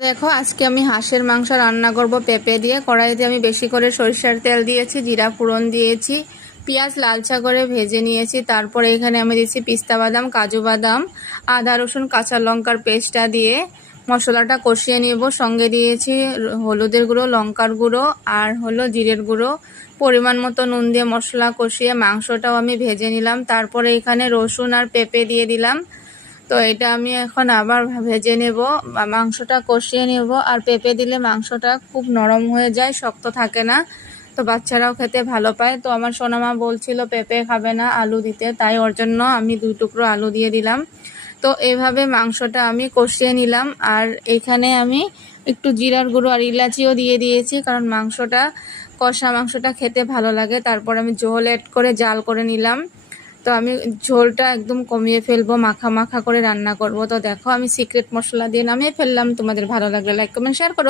দেখো আজকে আমি হাঁসের মাংস রান্না করব পেঁপে দিয়ে। কড়াইতে আমি বেশি করে সরিষার তেল দিয়েছি, জিরা ফোড়ন দিয়েছি, পেঁয়াজ লালচা করে ভেজে নিয়েছি। তারপরে এখানে আমি দিয়েছি পিস্তা বাদাম, কাজু বাদাম, আদা রসুন কাঁচা লঙ্কার পেস্টটা দিয়ে মশলাটা কষিয়ে নেব। সঙ্গে দিয়েছি হলুদের গুঁড়ো, লঙ্কার গুঁড়ো আর জিরের গুঁড়ো। পরিমাণ মতো নুন দিয়ে মশলা কষিয়ে মাংসটাও আমি ভেজে নিলাম। তারপরে এখানে রসুন আর পেঁপে দিয়ে দিলাম। তো এটা আমি এখন আবার ভেজে নেব, মাংসটা কষিয়ে নেব। আর পেঁপে দিলে মাংসটা খুব নরম হয়ে যায়, শক্ত থাকে না। তো বাচ্চারাও খেতে ভালো পায়। তো আমার সোনামা বলছিল পেঁপে খাবে না, আলু দিতে, তাই ওর জন্য আমি 2 টুকরো আলু দিয়ে দিলাম। তো এইভাবে মাংসটা আমি কষিয়ে নিলাম। আর এখানে আমি একটু জিরার গুঁড়ো আর ইলাচিও দিয়ে দিয়েছি, কারণ কষা মাংসটা খেতে ভালো লাগে। তারপর আমি ঝোল অ্যাড করে জাল করে নিলাম। তো আমি ঝোলটা একদম কমিয়ে ফেলবো, মাখা মাখা করে রান্না করব। তো দেখো আমি সিক্রেট মশলা দিয়ে নামিয়ে ফেললাম। তোমাদের ভালো লাগলে লাইক কমেন্ট শেয়ার করো।